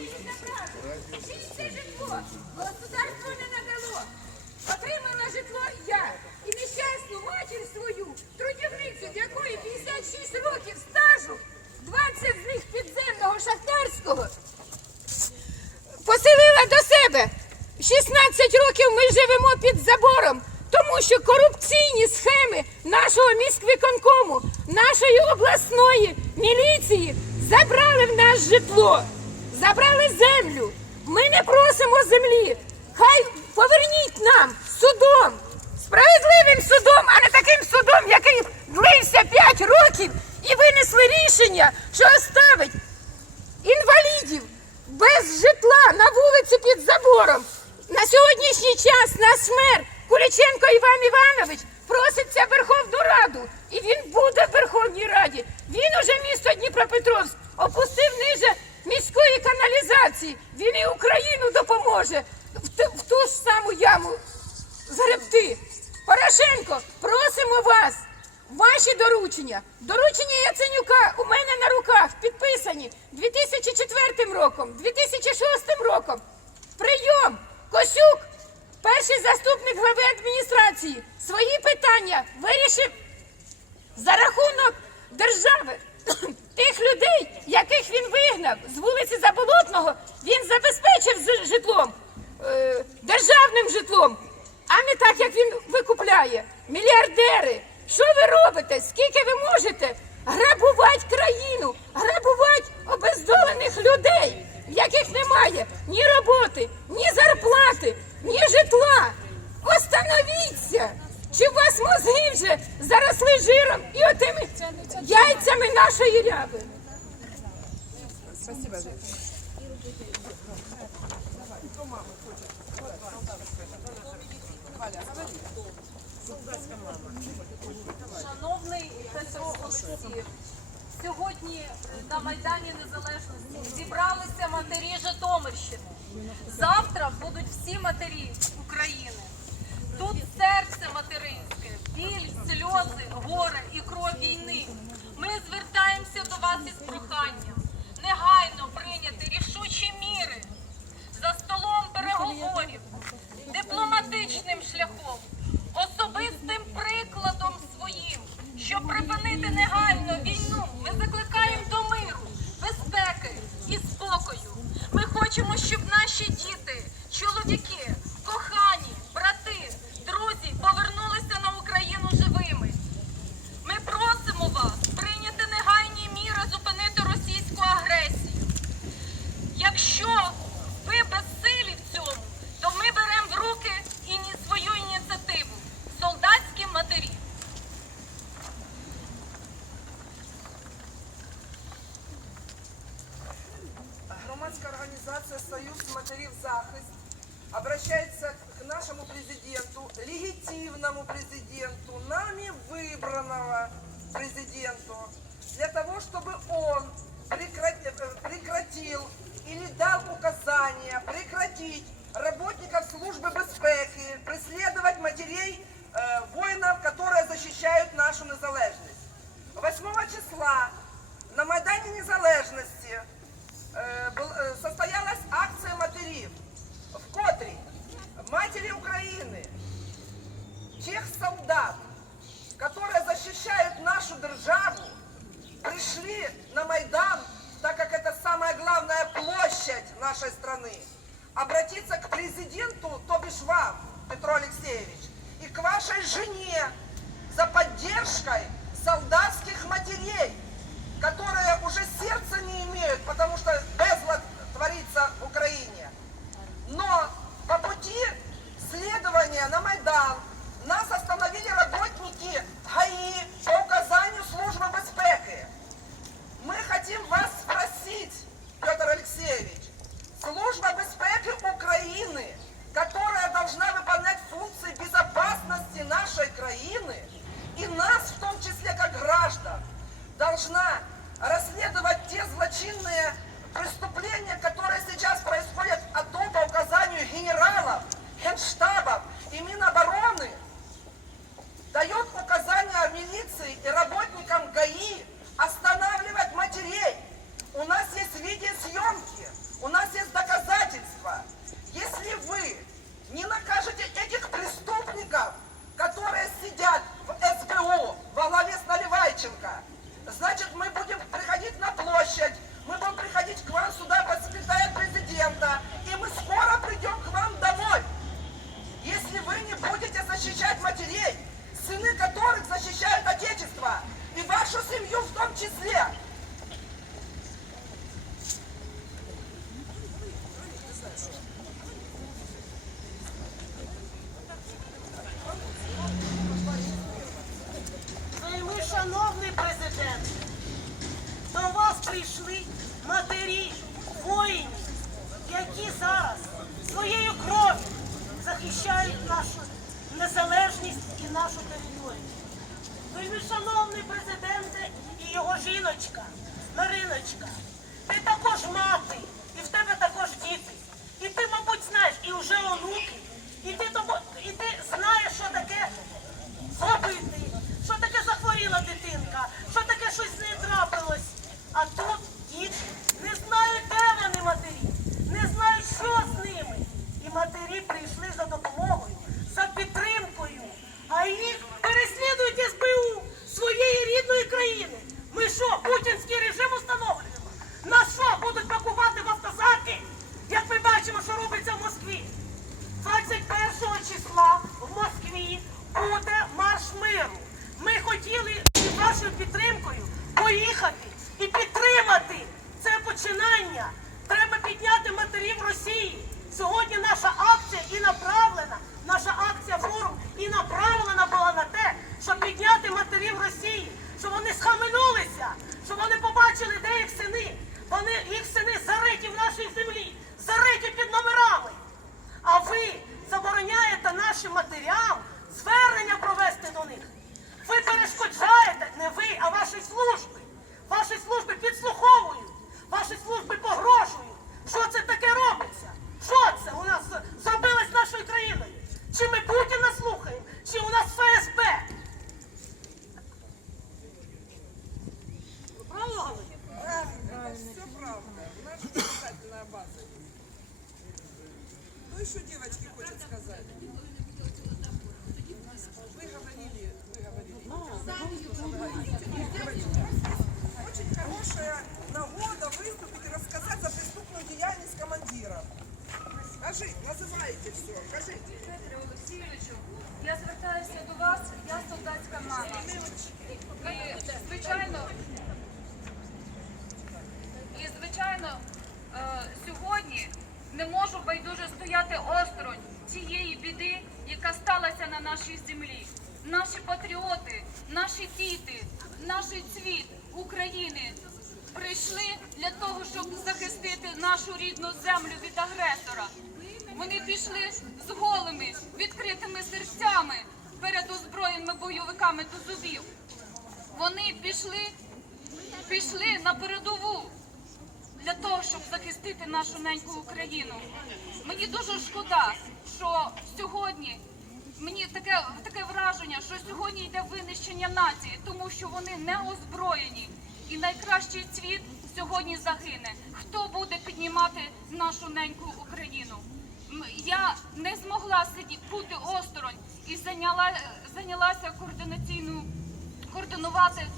Чисте житло. Государство не надало. Отримала житло я і нещасну матір свою, трудівницю, в якої 56 років стажу, 20 з них підземного шахтарського, поселила до себе. 16 років ми живемо під забором, тому що корупційні схеми нашого міськвиконкому, нашої обласної міліції забрали в нас житло, забрали землю. Ми не просимо землі. Хай поверніть нам судом, справедливим судом, а не таким судом, який длився 5 років і винесли рішення, що оставить інвалідів без житла на вулиці під забором. На сьогоднішній час наш мер Куліченко Іван Іванович проситься в Верховну Раду. І він буде в Верховній Раді. Він уже місто Дніпропетровськ опустив ниже міської каналізації. Він і Україну допоможе в ту, ж саму яму згребти. Порошенко, просимо вас. Ваші доручення, доручення Яценюка у мене на руках підписані 2004 роком, 2006 роком. Прийом Косюк, перший заступник глави адміністрації, свої питання вирішив за рахунок держави. Тих людей, яких він вигнав з вулиці Заболотного, він забезпечив житлом, е, державним житлом, а не так, як він викупляє. Мільярдери, що ви робите? Скільки ви можете грабувати країну, грабувати обездолених людей, в яких немає ні роботи, ні зарплати, ні житла? Остановіться! Чи у вас мозги вже заросли жиром і отими яйцями нашої ряби? Шановний Петро Олексійович, сьогодні е, на Майдані Незалежності зібралися матері Житомирщини. Завтра будуть всі матері України. Тут серце материнське, біль, сльози, горе і кров війни. Ми звертаємося до вас із проханням негайно прийняти рішучі міри за столом переговорів, дипломатичним шляхом, президенту, нами выбранного президенту, для того, чтобы он прекрати- прекратил или дал указания прекратить работников службы безпеки, преследовать матерей э, воинов, которые защищают нашу незалежность. 8 числа на Майдані Незалежності пришли на Майдан, так как это самая главная площадь нашей страны, обратиться к президенту, то бишь вам, Петро Алексеевич, и к вашей жене за поддержкой солдатских матерей, которые уже сердца не имеют, потому что безлад творится в Украине. Но по пути следования на Майдан Украины, которая должна выполнять функции безопасности нашей страны и нас, в том числе как граждан, должна расследовать те злочинные преступления, которые сейчас происходят от по указанию генералов, генштабов и Минобороны, дает указания милиции и работникам ГАИ останавливать матерей. У нас есть видеосъемки, у нас есть доказательства. Левченко. Значит, мы будем приходить на площадь, мы будем приходить к вам сюда под секретаря президента, и мы скоро придем к вам домой, если вы не будете защищать матерей. Підняти Росії. Сьогодні наша акція і направлена, наша акція форум і направлена була на те, щоб підняти матерів Росії, щоб вони схаменулися, щоб вони побачили, де їх сини. Вони їх сини зариті в нашій землі, зариті під номерами. А ви забороняєте нашим матерям звернення провести до них. Ви перешкоджаєте, не ви, а ваші служби. Ваші служби підслуховують, ваші служби погрожують. Що це таке робиться? Що це у нас зробилось з нашою країною? Чи ми Путіна слухаємо, чи у нас ФСБ? Правильно говорю? Правильно, все правда. У нас же доказательная база. Ну еще девочки хочет сказать. Вы говорили, вы говорили. Девочки, Очень хорошая нагода выступить и рассказать о преступной деятельности командира. Скажи, называйте все, скажите. Дмитре Олексійовичу, я звертаюся до вас, я солдатська мама. І, звичайно, і, звичайно, е, сьогодні не можу байдуже стояти осторонь цієї біди, яка сталася на нашій землі. Наші патріоти, наші діти, наш цвіт України прийшли для того, щоб захистити нашу рідну землю від агресора. Вони пішли з голими, відкритими серцями перед озброєними бойовиками до зубів. Вони пішли, пішли на передову для того, щоб захистити нашу неньку Україну. Мені дуже шкода, що сьогодні мені таке, таке враження, що сьогодні йде винищення нації, тому що вони не озброєні. І найкращий цвіт сьогодні загине. Хто буде піднімати нашу неньку Україну? Я не змогла сидіти бути осторонь і зайняла, зайнялася координаційною координувати е,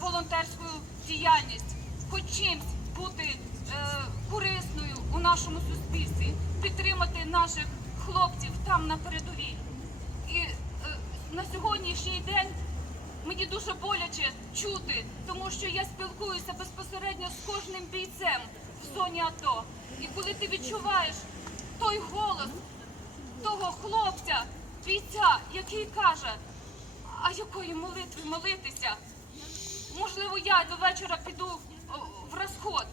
волонтерську діяльність, хоч бути е, корисною у нашому суспільстві, підтримати наших хлопців там на передовій. І е, на сьогоднішній день мені дуже боляче чути, тому що я спілкуюся безпосередньо з кожним бійцем в зоні АТО. І коли ти відчуваєш той голос того хлопця, бійця, який каже, а якої молитви молитися? Можливо, я до вечора піду в розход.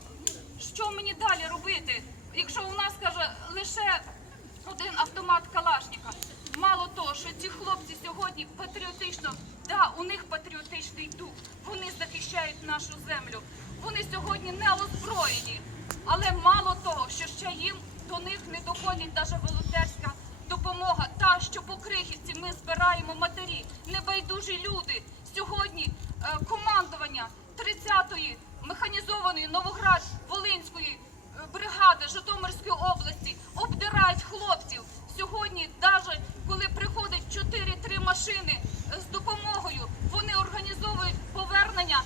Що мені далі робити, якщо у нас каже лише один автомат Калашника? Мало того, що ці хлопці сьогодні патріотично, да, у них патріотичний дух, вони захищають нашу землю. Вони сьогодні не озброєні, але мало того, що ще їм до них не доходить навіть волонтерська допомога, та що по крихівці ми збираємо матері, небайдужі люди. Сьогодні е, командування 30-ї механізованої Новоград Волинської е, бригади Житомирської області обдирають хлопців. Сьогодні, навіть коли приходять 4-3 машини з допомогою, вони організовують повернення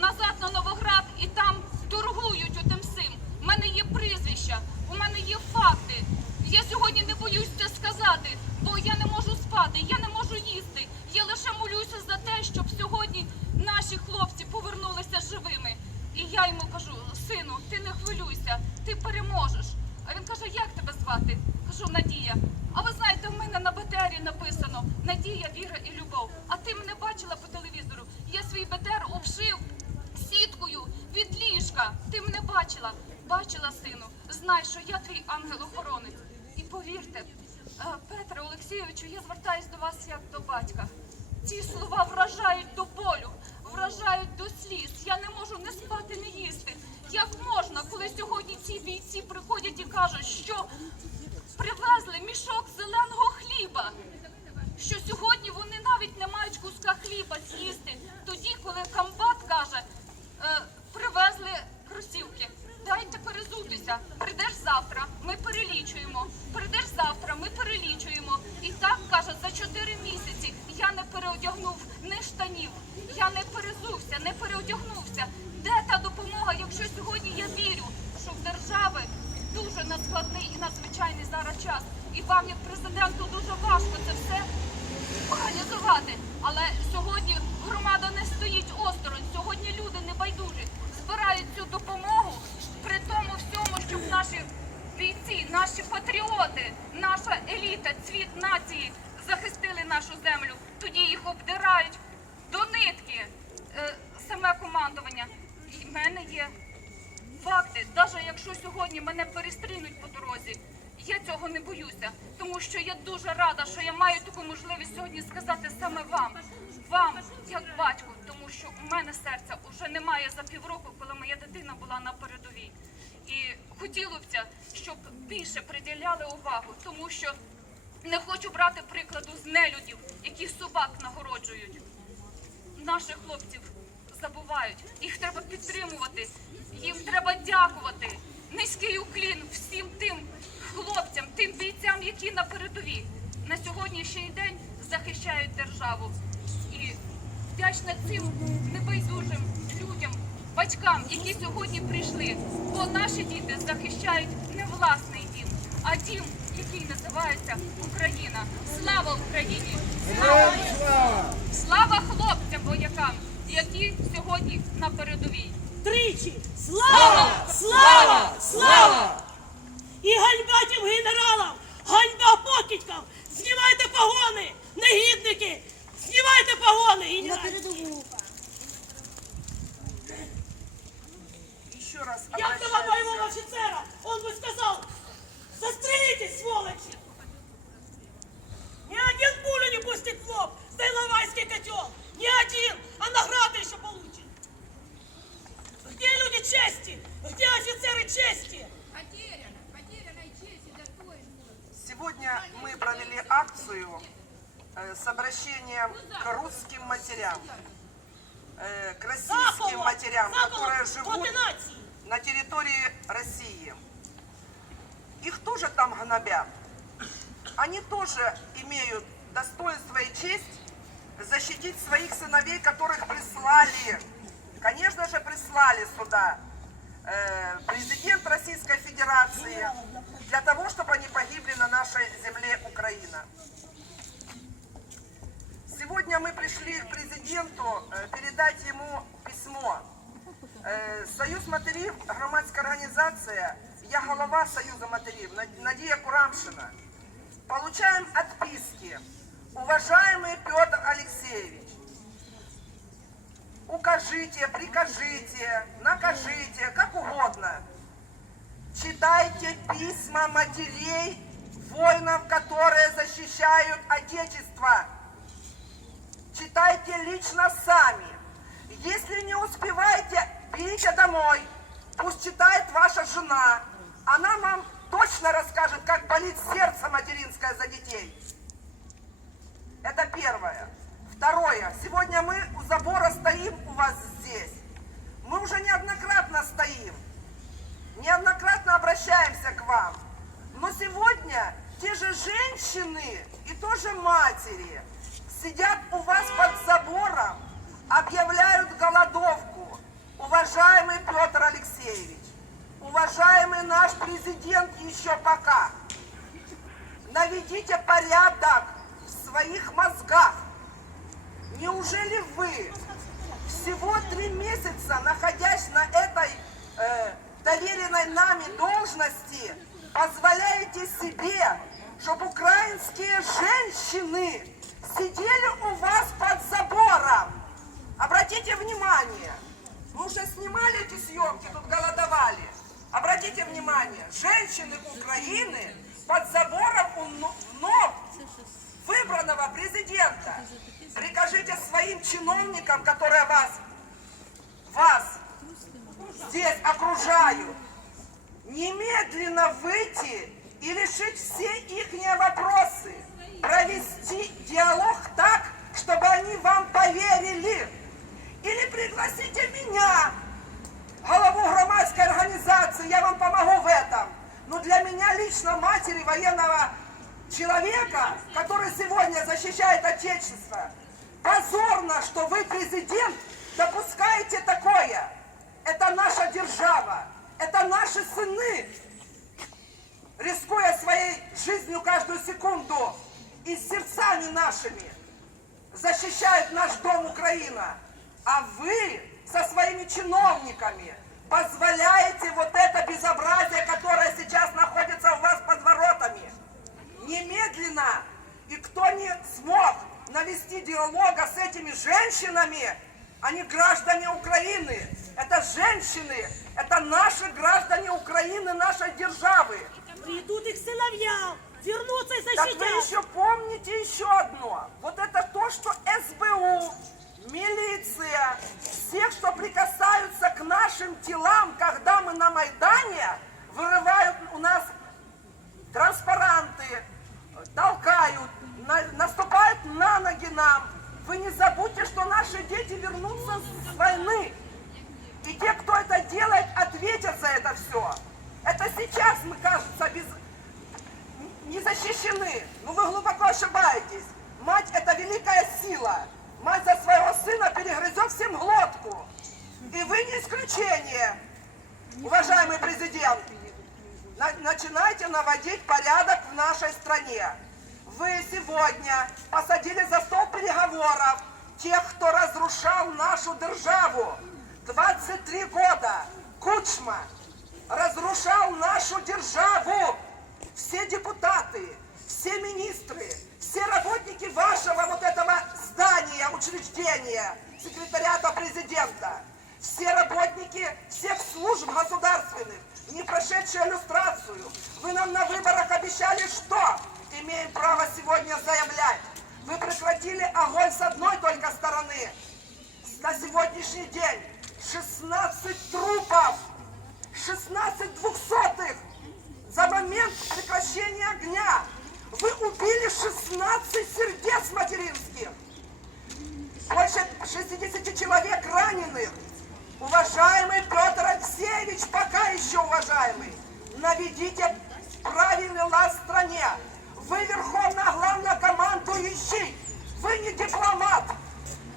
назад на Новоград і там торгують отим всім. У мене є прізвища, у мене є факти. Я сьогодні не боюсь це сказати, бо я не можу спати, я не можу їсти. Я лише молюся за те, щоб сьогодні наші хлопці повернулися живими. І я йому кажу: сину, ти не хвилюйся, ти переможеш. А він каже: як тебе звати? Кажу, Надія. А ви знаєте, в мене на БТРі написано Надія, віра і любов. А ти мене бачила по телевізору. Я свій БТР обшив сіткою від ліжка. Ти мене бачила, бачила, сину. Знай, що я твій ангел-охоронець. І повірте, е, Петре Олексійовичу, я звертаюсь до вас як до батька. Ці слова вражають до болю, вражають до сліз. Я не можу не спати, не їсти. Як можна, коли сьогодні ці бійці приходять і кажуть, що привезли мішок зеленого хліба? Що сьогодні вони навіть не мають куска хліба з'їсти, тоді, коли комбат каже, е, привезли кросівки. Дайте перезутися. Прийдеш завтра, ми перелічуємо. Прийдеш завтра, ми перелічуємо. І так каже, за чотири місяці я не переодягнув ні штанів, я не перезувся, не переодягнувся. Де та допомога, якщо сьогодні я вірю, що в держави дуже надскладний і надзвичайний зараз час. І вам, як президенту, дуже важко це все організувати. Але сьогодні громада не стоїть осторонь. Сьогодні люди небайдужі збирають цю допомогу при тому всьому, щоб наші бійці, наші патріоти, наша еліта, цвіт нації захистили нашу землю. Тоді їх обдирають до нитки. Е, саме командування. І в мене є факти, навіть якщо сьогодні мене перестрінуть по дорозі, я цього не боюся, тому що я дуже рада, що я маю таку можливість сьогодні сказати саме вам, вам, як батьку, тому що у мене серця вже немає за півроку, коли моя дитина була на передовій. І хотілося щоб більше приділяли увагу, тому що не хочу брати прикладу з нелюдів, які собак нагороджують наших хлопців забувають. Їх треба підтримувати, їм треба дякувати. Низький уклін всім тим хлопцям, тим бійцям, які на передовій на сьогоднішній день захищають державу. І вдячна цим небайдужим людям, батькам, які сьогодні прийшли. Бо наші діти захищають не власний дім, а дім, який називається Україна. Слава Україні! Слава! Слава хлопцям воякам, які сьогодні на передовій. Тричі! Слава! Слава! Слава! Акцию э, с обращением к русским матерям, э, к российским матерям, которые живут на территории России. Их тоже там гнобят. Они тоже имеют достоинство и честь защитить своих сыновей, которых прислали. Конечно же, прислали сюда э, президент Российской Федерации для того, чтобы они погибли на нашей земле Украина. Сегодня мы пришли к президенту э, передать ему письмо. Е, Союз матерів, громадська організація, я голова Союзу матерів, Над- Надія Курамшина. Получаем отписки. Уважаемый Петр Алексеевич, укажите, прикажите, накажите, как угодно. Читайте письма матерей, воинов, которые защищают Отечество. Читайте лично сами. Если не успеваете, берите домой. Пусть читает ваша жена. Она вам точно расскажет, как болит сердце материнское за детей. Это первое. Второе. Сегодня мы у забора стоим у вас здесь. Мы уже неоднократно стоим. Неоднократно обращаемся к вам. Но сегодня те же женщины и тоже матери сидят у вас под забором, объявляют голодовку. Уважаемый Петр Алексеевич, уважаемый наш президент еще пока, наведите порядок в своих мозгах. Неужели вы всего три месяца, находясь на этой э, доверенной нами должности, позволяете себе, чтобы украинские женщины сидели у вас под забором? Обратите внимание. Мы уже снимали эти съемки, тут голодовали. Обратите внимание, женщины Украины под забором у но- ног выбранного президента. Прикажите своим чиновникам, которые вас, вас здесь окружают, немедленно выйти и решить все их вопросы. Провести диалог так, чтобы они вам поверили. Или пригласите меня, главу громадской организации, я вам помогу в этом. Но для меня лично матери военного человека, который сегодня защищает Отечество, позорно, что вы, президент, допускаете такое. Это наша держава, это наши сыны, рискуя своей жизнью каждую секунду и сердцами нашими, защищают наш дом Украина. А вы со своими чиновниками позволяете вот это безобразие, которое сейчас находится у вас под воротами. Немедленно, и кто не смог навести диалога с этими женщинами, они граждане Украины. Это женщины, это наши граждане Украины, нашей державы. Придут их сыновья, вернутся и Так вы защитят. еще помните еще одно. Вот это то, что СБУ, милиция, всех, что прикасаются к нашим телам, когда мы на Майдане, вырывают у нас транспаранты, толкают, на- наступают на ноги нам. Вы не забудьте, что наши дети вернутся с войны. И те, кто это делает, ответят за это все. Это сейчас мы, кажется, без, не защищены. Но вы глубоко ошибаетесь. Мать – это великая сила. Мать за своего сына перегрызет всем глотку. И вы не исключение, уважаемый президент. На- начинайте наводить порядок в нашей стране. Вы сегодня посадили за стол переговоров тех, кто разрушал нашу державу. 23 года Кучма разрушал нашу державу. Все депутаты, все министры, все работники вашего вот этого здания, учреждения, секретариата президента, все работники всех служб государственных, не прошедшие иллюстрацию. Вы нам на выборах обещали что? Имеем право сегодня заявлять. Вы прекратили огонь с одной только стороны. На сегодняшний день 16 трупов, 16 двухсотых за момент прекращения огня. Вы убили 16 сердец материнских. Больше 60 человек раненых. Уважаемый Петр Алексеевич, пока еще уважаемый, наведите правильный лад в стране. Вы верховно главнокомандующий. Вы не дипломат.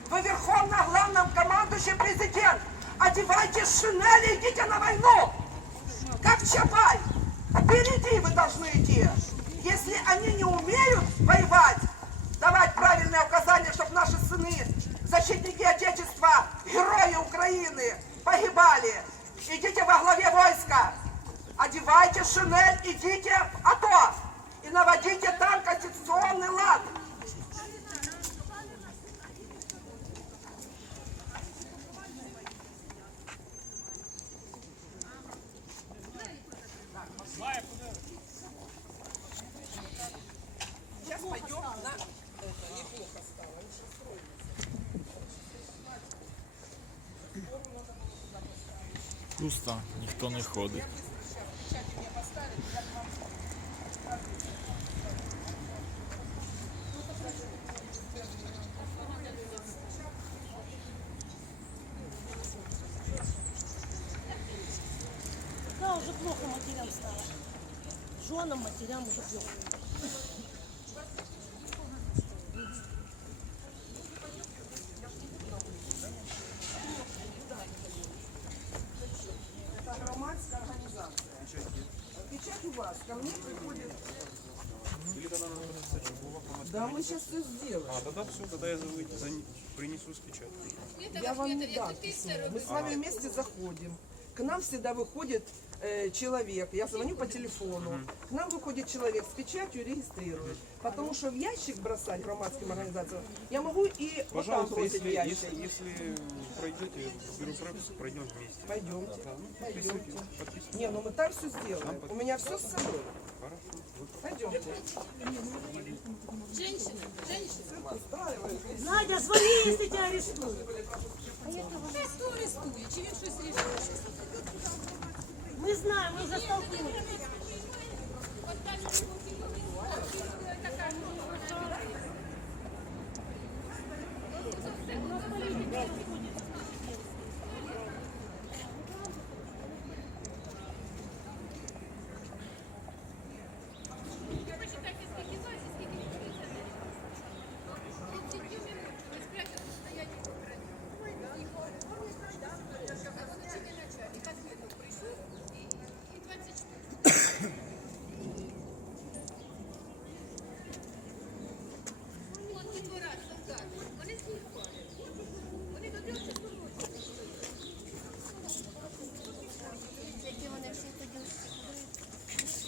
Вы верховно главном командующий президент. Одевайте шинели, идите на войну. Как Чапай. Впереди вы должны идти. Если они не умеют воевать, давать правильные указания, чтобы наши сыны, защитники Отечества, герои Украины, погибали. Идите во главе войска. Одевайте шинель, идите в АТО. И наводите там конституционный лад. Ходить. Да, уже плохо матерям стало. Женам, матерям уже плохо. Это громадская организация. Печать у вас. Ко мне приходит... Да, мы сейчас все сделаем. А, тогда все, тогда я за, принесу с печаткой. Я вам не дам письмо. Мы с вами вместе заходим. К нам всегда выходит э, человек, я звоню по телефону, к нам выходит человек с печатью и регистрирует. Потому что в ящик бросать громадским организациям я могу и вот там Пожалуйста, бросить если, в ящик. если, если пройдете, беру пропуск, пройдем вместе. Пойдемте, Да, ну, пойдемте. подписывайте. Не, ну мы там все сделаем. У меня все с собой. Вы Пойдемте. Надя, звони, если тебя арестують. Хто арестує? Чи він щось рішив? Ми знаємо, ми вже